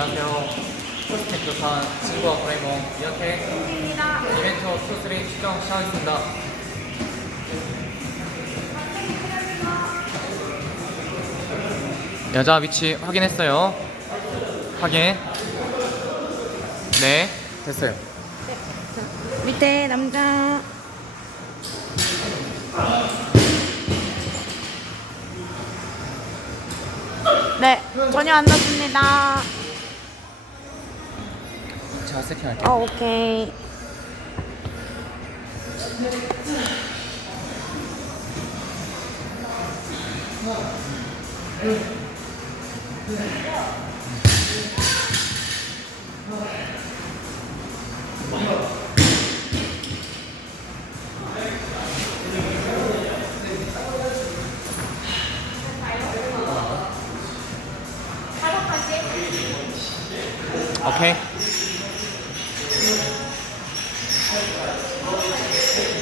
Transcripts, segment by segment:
안녕하세요. 포스텍 조선 친구와 프레이몽 이렇게 입니다. 이벤트 2, 3 추정 시작하겠습니다. 여자 위치 확인했어요. 확인. 네, 됐어요. 밑에 남자. 네, 전혀 안 났습니다. 제가 세팅할게요. 어, 오케이. 오케이. Thank you.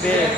오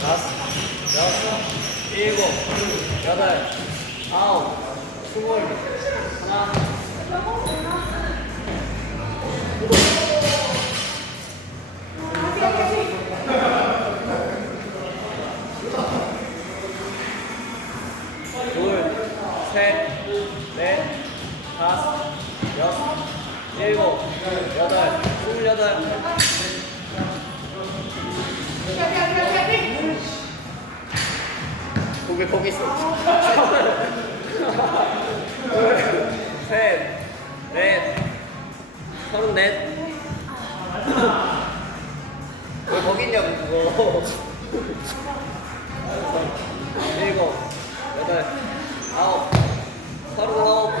다섯, 여섯, 일곱, 여덟, 아홉, 스물, 하나, 고개 거기 있어. 둘, 셋, 넷, 서른 넷. 왜 거기 있냐고 그거. 일곱, 여덟, 아홉, 서른 아홉,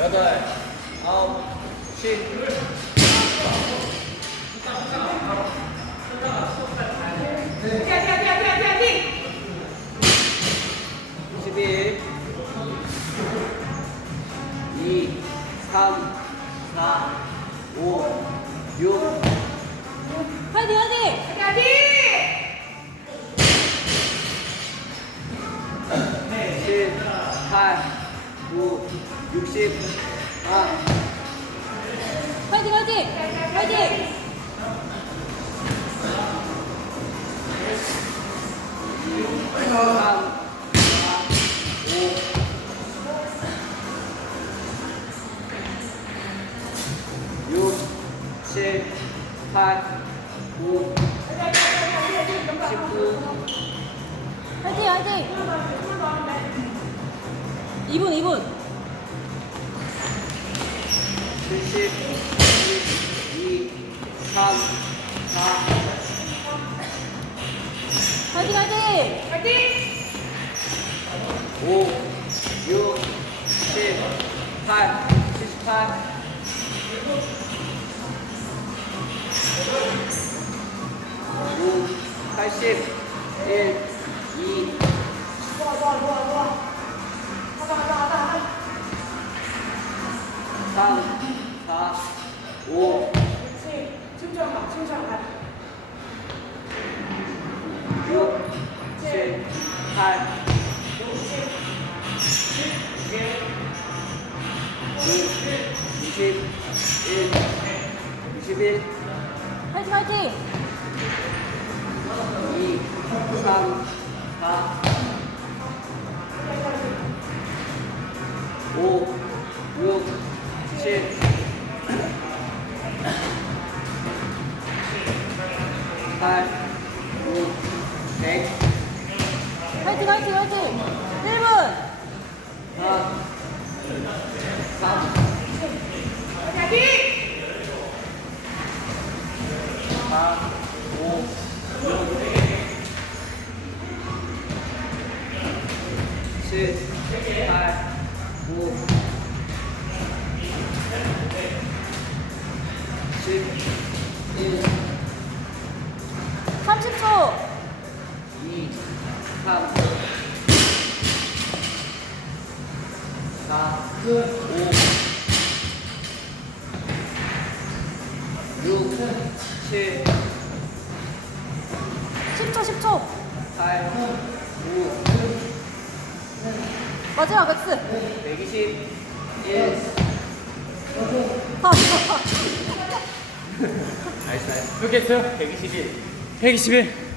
여덟, 아홉, 십, 십일, 이, 삼, 사, 오, 육, 화이팅 화이팅! 칠, 60. 아. 화이팅, 화이팅! 화이팅! 아이고. 70, 2, 3, 4, 화이팅 화이팅! 5, 6, 7, 8, 78, 9, 80, 1, 2, 3, 4, 5, 6, 7, 8, 20, 21, 21, 화이팅 화이팅! 2, 3, 4, 5, 6, 7, 8, 9, 100, 화이팅 화이팅 화이팅! 1분! 4, 3, 4, 5, 7, 8, 9, 10, 1, 30초! 2, 3, 4, 5, 6, 7, 10초 10초! 8, 9, 마지막 맥스! 120, 1. 아. 몇개 했어요? 121. 121.